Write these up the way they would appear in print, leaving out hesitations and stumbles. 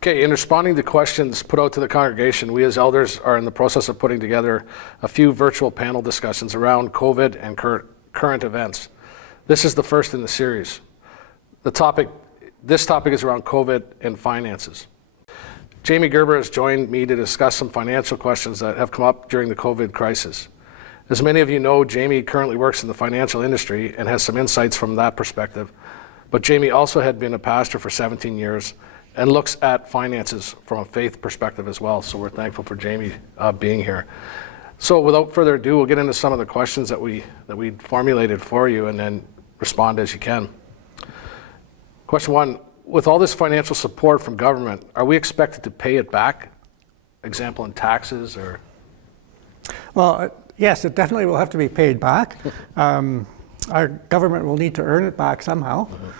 Okay, in responding to questions put out to the congregation, we as elders are in the process of putting together a few virtual panel discussions around COVID and current events. This is the first in the series. This topic is around COVID and finances. Jamie Gerber has joined me to discuss some financial questions that have come up during the COVID crisis. As many of you know, Jamie currently works in the financial industry and has some insights from that perspective. But Jamie also had been a pastor for 17 years and looks at finances from a faith perspective as well. So we're thankful for Jamie being here. So without further ado, we'll get into some of the questions that we formulated for you and then respond as you can. Question one, with all this financial support from government, are we expected to pay it back? Example in taxes or? Well, yes, it definitely will have to be paid back. Our government will need to earn it back somehow. Mm-hmm.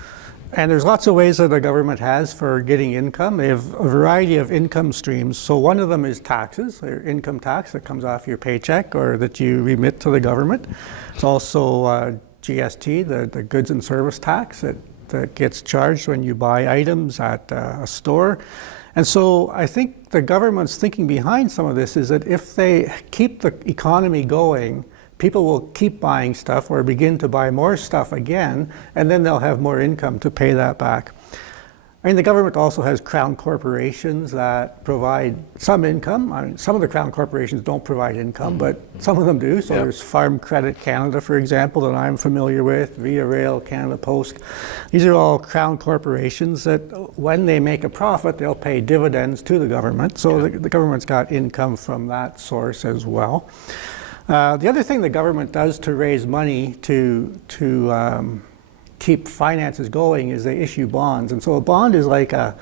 And there's lots of ways that the government has for getting income. They have a variety of income streams. So one of them is taxes, or income tax that comes off your paycheck or that you remit to the government. It's also GST, the goods and service tax that gets charged when you buy items at a store. And so I think the government's thinking behind some of this is that if they keep the economy going, people will keep buying stuff or begin to buy more stuff again, and then they'll have more income to pay that back. I mean, the government also has crown corporations that provide some income. I mean, some of the crown corporations don't provide income, but some of them do. So there's Farm Credit Canada, for example, that I'm familiar with, Via Rail, Canada Post. These are all crown corporations that when they make a profit, they'll pay dividends to the government. So the government's got income from that source as well. The other thing the government does to raise money to keep finances going is they issue bonds. And so a bond is like a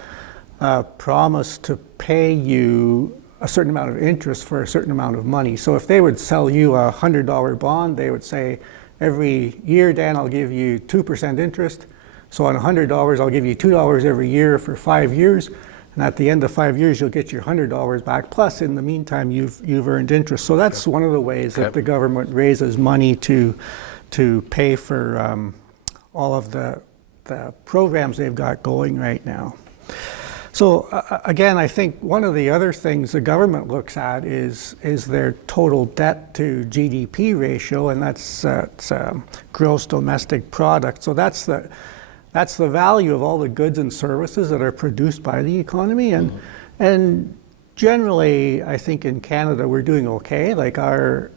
promise to pay you a certain amount of interest for a certain amount of money. So if they would sell you a $100 bond, they would say, every year, Dan, I'll give you 2% interest. So on $100, I'll give you $2 every year for 5 years. And at the end of 5 years, you'll get your $100 back. Plus, in the meantime, you've earned interest. So that's one of the ways that the government raises money to pay for all of the programs they've got going right now. So again, I think one of the other things the government looks at is their total debt to GDP ratio, and that's gross domestic product. So that's the value of all the goods and services that are produced by the economy. And generally, I think in Canada, we're doing okay. Like our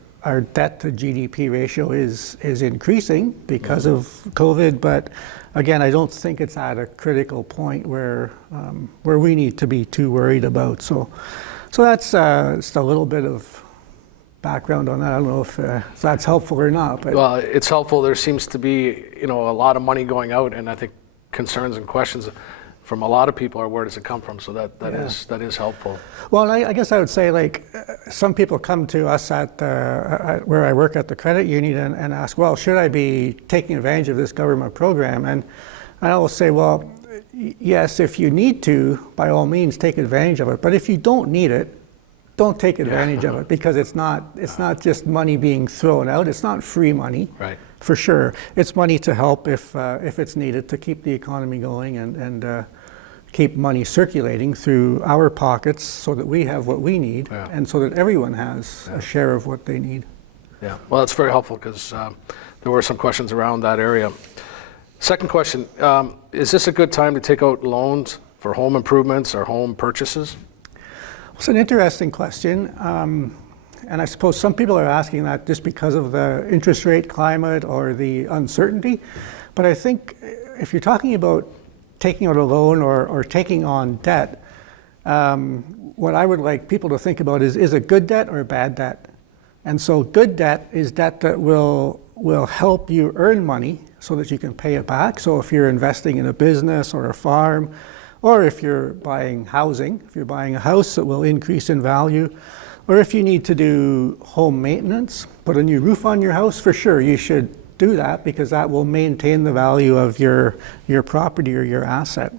debt to GDP ratio is increasing because of COVID. But again, I don't think it's at a critical point where we need to be too worried about. So that's just a little bit of background on that. I don't know if that's helpful or not. But. Well, it's helpful. There seems to be, a lot of money going out, and I think concerns and questions from a lot of people are, where does it come from? So that is helpful. Well, I guess I would say, like, some people come to us at where I work at the credit union and ask, well, should I be taking advantage of this government program? And I will say, well, yes, if you need to, by all means, take advantage of it. But if you don't need it, don't take advantage of it, because it's not just money being thrown out. It's not free money, right? For sure. It's money to help if it's needed to keep the economy going and keep money circulating through our pockets so that we have what we need and so that everyone has a share of what they need. Yeah, well, that's very helpful because there were some questions around that area. Second question, is this a good time to take out loans for home improvements or home purchases? It's an interesting question, and I suppose some people are asking that just because of the interest rate climate or the uncertainty. But I think if you're talking about taking out a loan or taking on debt, what I would like people to think about is it good debt or bad debt? And so good debt is debt that will help you earn money so that you can pay it back. So if you're investing in a business or a farm, or if you're buying housing, if you're buying a house that will increase in value, or if you need to do home maintenance, put a new roof on your house, for sure you should do that because that will maintain the value of your property or your asset.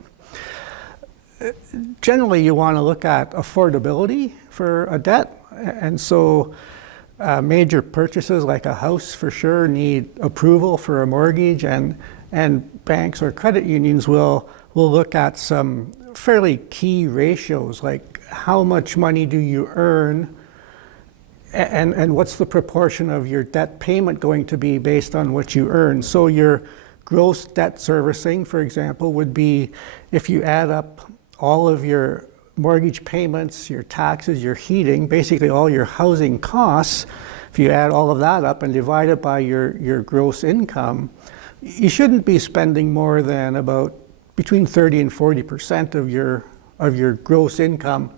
Generally, you want to look at affordability for a debt, and so major purchases like a house for sure need approval for a mortgage, and And banks or credit unions will look at some fairly key ratios, like how much money do you earn, and what's the proportion of your debt payment going to be based on what you earn. So your gross debt servicing, for example, would be if you add up all of your mortgage payments, your taxes, your heating, basically all your housing costs. If you add all of that up and divide it by your gross income, you shouldn't be spending more than about between 30 and 40% of your gross income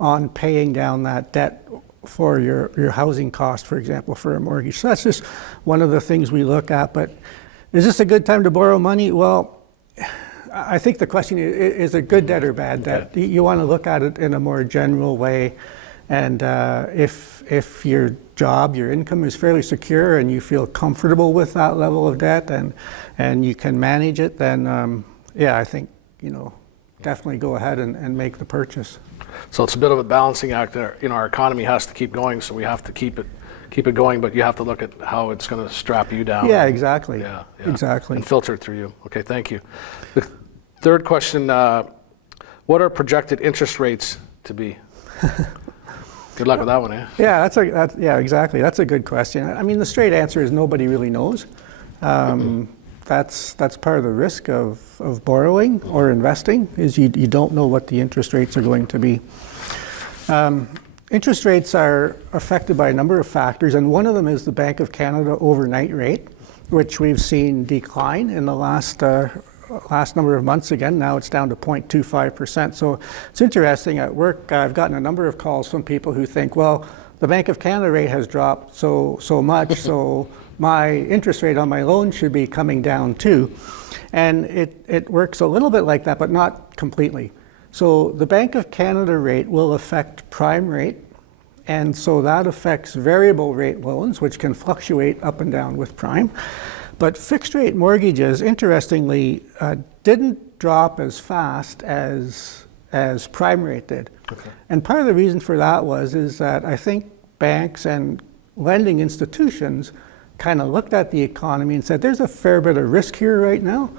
on paying down that debt for your housing cost, for example, for a mortgage. So that's just one of the things we look at. But is this a good time to borrow money? Well, I think the question is it good debt or bad debt? Yeah. You want to look at it in a more general way. And if your job, your income is fairly secure and you feel comfortable with that level of debt and you can manage it, then I think, definitely go ahead and make the purchase. So it's a bit of a balancing act there. Our economy has to keep going, so we have to keep it going, but you have to look at how it's going to strap you down. Yeah, exactly. Yeah. Exactly. And filter it through you. Okay, thank you. The third question, what are projected interest rates to be? Good luck with that one, eh? Yeah, exactly. That's a good question. I mean, the straight answer is nobody really knows. That's part of the risk of borrowing or investing, is you don't know what the interest rates are going to be. Interest rates are affected by a number of factors, and one of them is the Bank of Canada overnight rate, which we've seen decline in the last number of months again. Now it's down to 0.25%. So it's interesting. At work, I've gotten a number of calls from people who think, well, the Bank of Canada rate has dropped so much, so my interest rate on my loan should be coming down too. And it works a little bit like that, but not completely. So the Bank of Canada rate will affect prime rate, and so that affects variable rate loans, which can fluctuate up and down with prime. But fixed rate mortgages, interestingly, didn't drop as fast as prime rate did. Okay. And part of the reason for that is that I think banks and lending institutions kind of looked at the economy and said, there's a fair bit of risk here right now.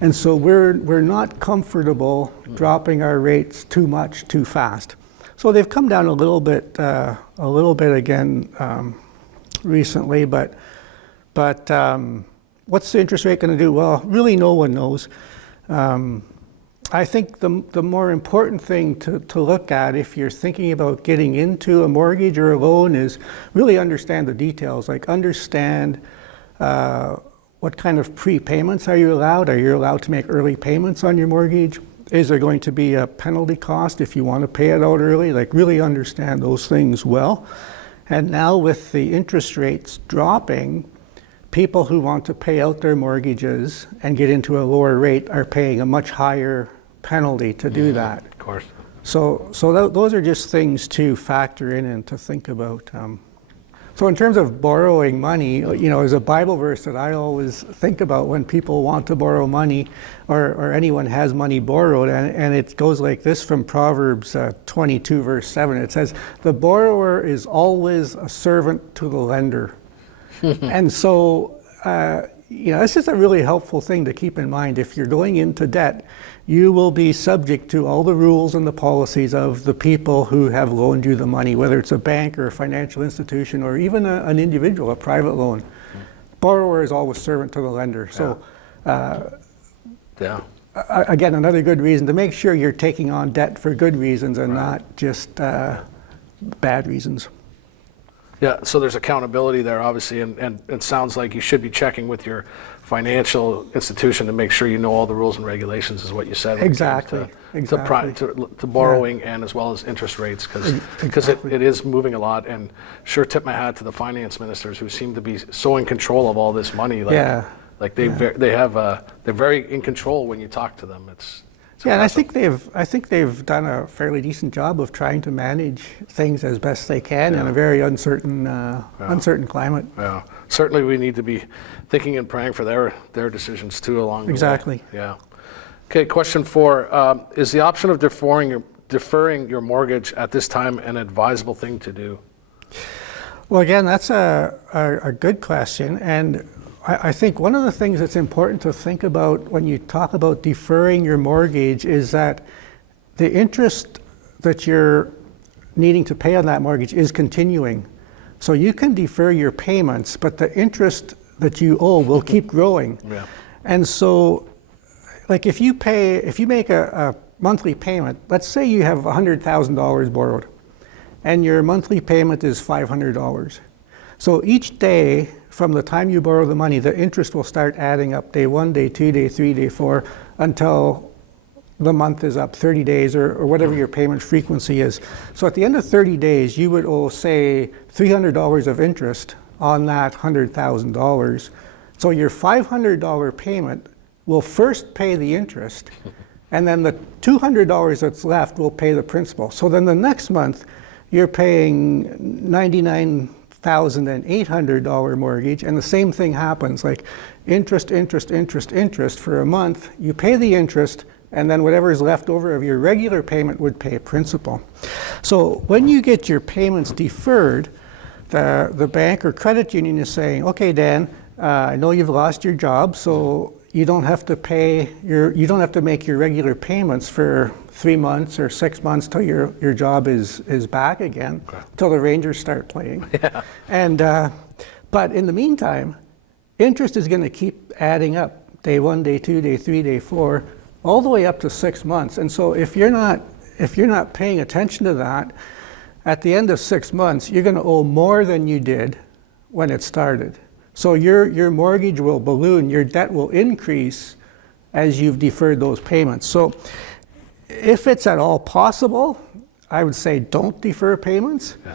And so we're not comfortable dropping our rates too much too fast. So they've come down a little bit again recently, but what's the interest rate going to do? Well, really no one knows. I think the more important thing to look at if you're thinking about getting into a mortgage or a loan is really understand the details, like understand what kind of prepayments are you allowed? Are you allowed to make early payments on your mortgage? Is there going to be a penalty cost if you want to pay it out early? Like really understand those things well. And now with the interest rates dropping, people who want to pay out their mortgages and get into a lower rate are paying a much higher penalty to do that. Of course. So those are just things to factor in and to think about. So in terms of borrowing money, there's a Bible verse that I always think about when people want to borrow money or anyone has money borrowed, and it goes like this from Proverbs 22 verse 7. It says, the borrower is always a servant to the lender. And so, this is a really helpful thing to keep in mind. If you're going into debt, you will be subject to all the rules and the policies of the people who have loaned you the money, whether it's a bank or a financial institution or even an individual, a private loan. Borrower is always servant to the lender. So, again, another good reason to make sure you're taking on debt for good reasons and not just bad reasons. Yeah, so there's accountability there, obviously, and it sounds like you should be checking with your financial institution to make sure you know all the rules and regulations, is what you said. Exactly. To borrowing and as well as interest rates, because it is moving a lot. And sure, tip my hat to the finance ministers who seem to be so in control of all this money. They're very in control when you talk to them. It's and I think they've done a fairly decent job of trying to manage things as best they can in a very uncertain climate. Yeah, certainly we need to be thinking and praying for their decisions too along the way. Exactly. Yeah. Okay, question 4. Is the option of deferring your mortgage at this time an advisable thing to do? Well, again, that's a good question, and I think one of the things that's important to think about when you talk about deferring your mortgage is that the interest that you're needing to pay on that mortgage is continuing. So you can defer your payments, but the interest that you owe will keep growing. Yeah. And so, like if you make a monthly payment, let's say you have $100,000 borrowed, and your monthly payment is $500. So each day from the time you borrow the money, the interest will start adding up day 1, day 2, day 3, day 4, until the month is up, 30 days or whatever your payment frequency is. So at the end of 30 days, you would owe, say, $300 of interest on that $100,000. So your $500 payment will first pay the interest, and then the $200 that's left will pay the principal. So then the next month, you're paying $99,800 mortgage, and the same thing happens, like interest for a month. You pay the interest, and then whatever is left over of your regular payment would pay principal. So when you get your payments deferred, the bank or credit union is saying, okay, Dan, I know you've lost your job, so you don't have to make your regular payments for 3 months or 6 months till your job is back again, till the Rangers start playing. Yeah. And but in the meantime, interest is going to keep adding up, day 1, day 2, day 3, day 4, all the way up to 6 months. And so if you're not paying attention to that, at the end of 6 months, you're going to owe more than you did when it started. So your mortgage will balloon, your debt will increase as you've deferred those payments. So if it's at all possible, I would say don't defer payments. Yeah.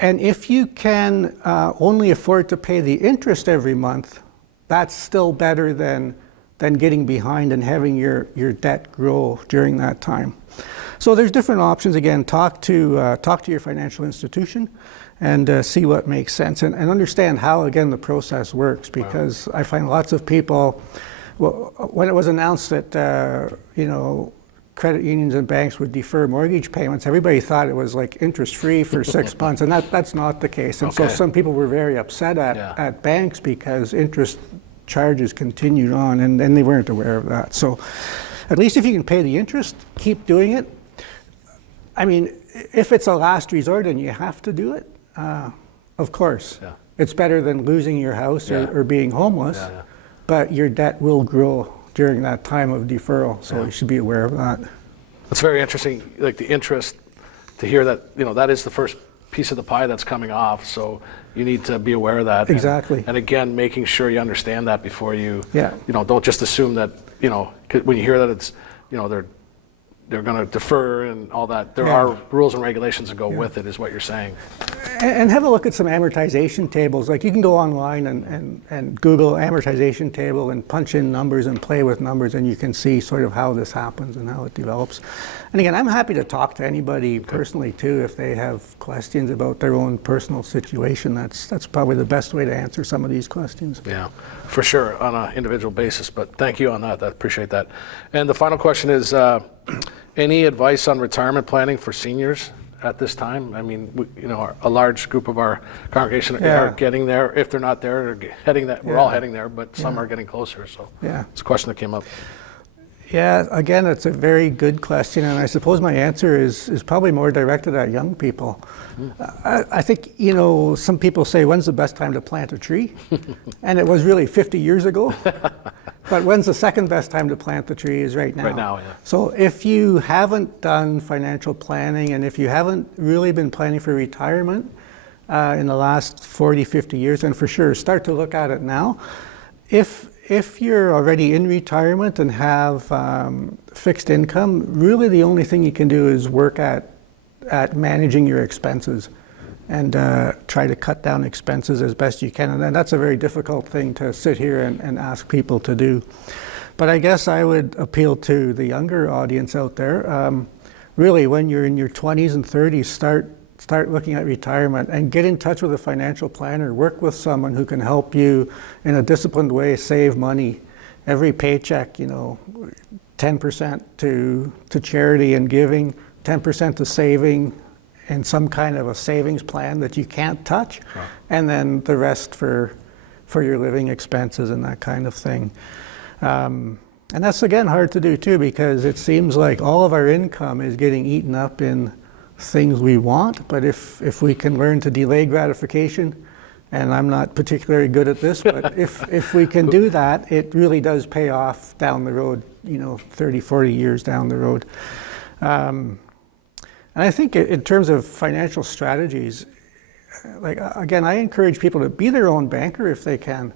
And if you can only afford to pay the interest every month, that's still better than getting behind and having your debt grow during that time. So there's different options. Again, talk to your financial institution and see what makes sense, and understand how, again, the process works, because I find lots of people, well, when it was announced that credit unions and banks would defer mortgage payments, everybody thought it was like interest-free for 6 months, and that's not the case. And so some people were very upset at banks because interest charges continued on, and they weren't aware of that. So at least if you can pay the interest, keep doing it. I mean, if it's a last resort and you have to do it, of course. Yeah. It's better than losing your house or being homeless, but your debt will grow during that time of deferral, so you should be aware of that. That's very interesting, like the interest, to hear that, that is the first piece of the pie that's coming off, so you need to be aware of that. Exactly. And again, making sure you understand that before you, don't just assume that, 'cause when you hear that it's, they're going to defer and all that. There are rules and regulations that go with it, is what you're saying. And have a look at some amortization tables. Like you can go online and Google amortization table and punch in numbers and play with numbers, and you can see sort of how this happens and how it develops. And again, I'm happy to talk to anybody personally too if they have questions about their own personal situation. That's probably the best way to answer some of these questions. Yeah, for sure, on an individual basis. But thank you on that. I appreciate that. And the final question is, any advice on retirement planning for seniors at this time? I mean, a large group of our congregation are getting there. If they're not there, they're heading that. We're all heading there, but some are getting closer. So it's a question that came up. Yeah, again, it's a very good question, and I suppose my answer is probably more directed at young people. I think, some people say, when's the best time to plant a tree? And it was really 50 years ago. But when's the second best time to plant the tree is right now. Right now, yeah. So if you haven't done financial planning, and if you haven't really been planning for retirement in the last 40, 50 years, then for sure, start to look at it now. If you're already in retirement and have fixed income, really the only thing you can do is work at managing your expenses and try to cut down expenses as best you can. And that's a very difficult thing to sit here and ask people to do. But I guess I would appeal to the younger audience out there. Really, when you're in your 20s and 30s, start looking at retirement and get in touch with a financial planner. Work with someone who can help you in a disciplined way save money. Every paycheck, 10% to charity and giving, 10% to saving in some kind of a savings plan that you can't touch, and then the rest for for your living expenses and that kind of thing. And that's, again, hard to do too, because it seems like all of our income is getting eaten up in things we want. But if we can learn to delay gratification, and I'm not particularly good at this, but if we can do that, it really does pay off down the road, 30, 40 years down the road. And I think in terms of financial strategies, again, I encourage people to be their own banker if they can.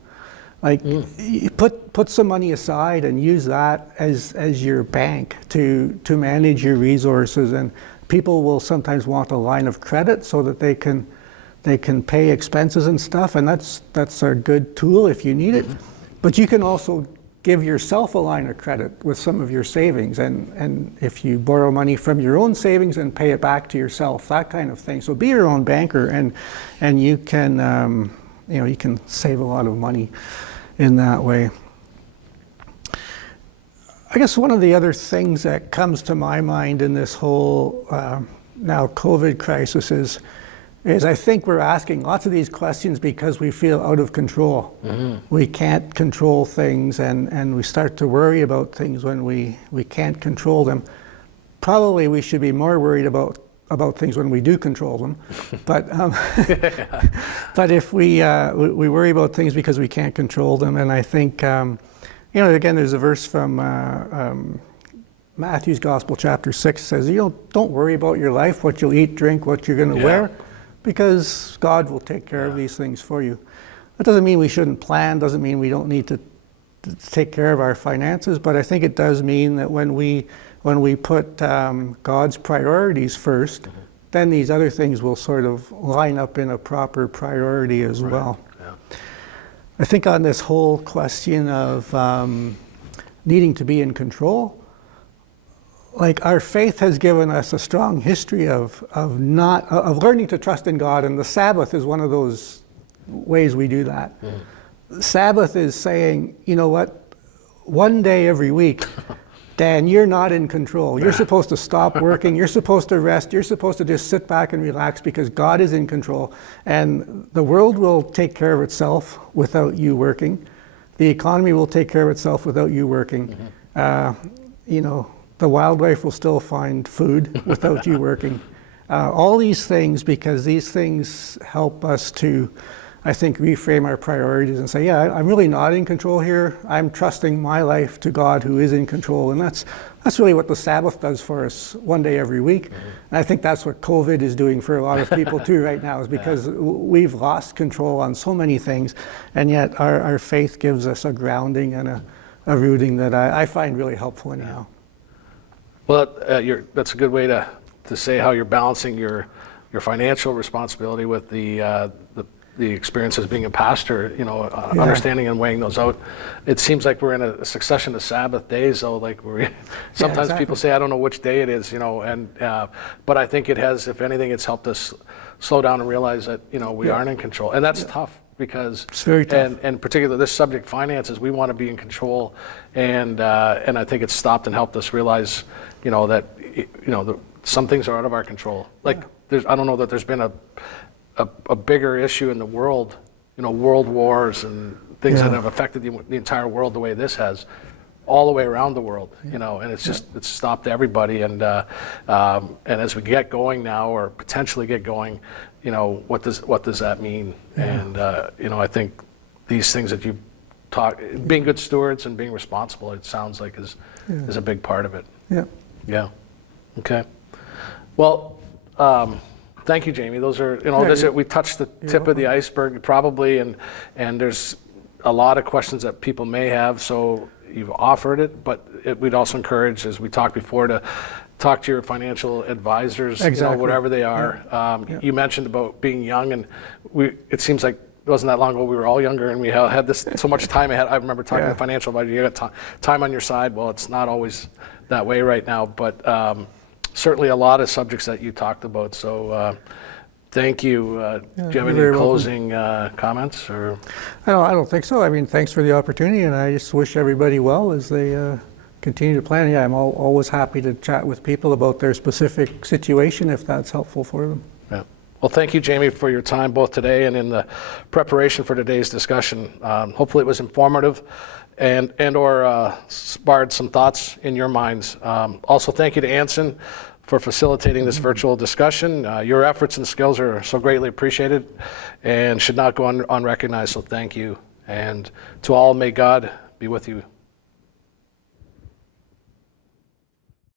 You put some money aside and use that as your bank to manage your resources. And people will sometimes want a line of credit so that they can pay expenses and stuff, and that's a good tool if you need it. But you can also give yourself a line of credit with some of your savings, and if you borrow money from your own savings and pay it back to yourself, that kind of thing. So be your own banker, and you can you can save a lot of money in that way. I guess one of the other things that comes to my mind in this whole now COVID crisis is I think we're asking lots of these questions because we feel out of control. We can't control things, and we start to worry about things when we can't control them. Probably we should be more worried about things when we do control them. But but if we worry about things because we can't control them, and I think again, there's a verse from Matthew's Gospel, chapter 6, says, don't worry about your life, what you'll eat, drink, what you're going to wear, because God will take care of these things for you. That doesn't mean we shouldn't plan, doesn't mean we don't need to take care of our finances, but I think it does mean that when we put God's priorities first, then these other things will sort of line up in a proper priority as well. Yeah. I think on this whole question of needing to be in control, our faith has given us a strong history of learning to trust in God, and the Sabbath is one of those ways we do that. Sabbath is saying, you know what, one day every week, Dan, you're not in control. You're supposed to stop working. You're supposed to rest. You're supposed to just sit back and relax because God is in control. And the world will take care of itself without you working. The economy will take care of itself without you working. The wildlife will still find food without you working. All these things, because these things help us to, I think, reframe our priorities and say, I'm really not in control here. I'm trusting my life to God who is in control. And that's really what the Sabbath does for us one day every week. And I think that's what COVID is doing for a lot of people too right now, is because we've lost control on so many things. And yet our faith gives us a grounding and a rooting that I find really helpful anyhow. Well, that's a good way to say how you're balancing your financial responsibility with the experience as being a pastor, understanding and weighing those out. It seems like we're in a succession of Sabbath days, though. Sometimes exactly. People say, I don't know which day it is, but I think it has, if anything, it's helped us slow down and realize that, we aren't in control. And that's tough, because it's very tough. And particularly this subject, finances, we want to be in control. And I think it's stopped and helped us realize, that, some things are out of our control. I don't know that there's been a bigger issue in the world, world wars and things that have affected the entire world the way this has, all the way around the world, and it's stopped everybody. And as we get going now, or potentially get going, what does that mean? And I think these things that you talk, being good stewards and being responsible, it sounds like is a big part of it. Yeah. Okay. Well. Thank you, Jamie. Those are, we touched the tip of the iceberg probably, and there's a lot of questions that people may have, so you've offered it, but we'd also encourage, as we talked before, to talk to your financial advisors, whatever they are. You mentioned about being young, and it seems like it wasn't that long ago we were all younger, and we had this so much time ahead. I remember talking to the financial advisor, you got time on your side. Well, it's not always that way right now, but certainly a lot of subjects that you talked about. So thank you. Do you have any closing comments? Or? I don't think so. I mean, thanks for the opportunity, and I just wish everybody well as they continue to plan. Yeah, I'm always happy to chat with people about their specific situation if that's helpful for them. Yeah. Well, thank you, Jamie, for your time both today and in the preparation for today's discussion. Hopefully it was informative and/or sparred some thoughts in your minds. Also, thank you to Anson for facilitating this virtual discussion. Your efforts and skills are so greatly appreciated and should not go unrecognized, so thank you. And to all, may God be with you.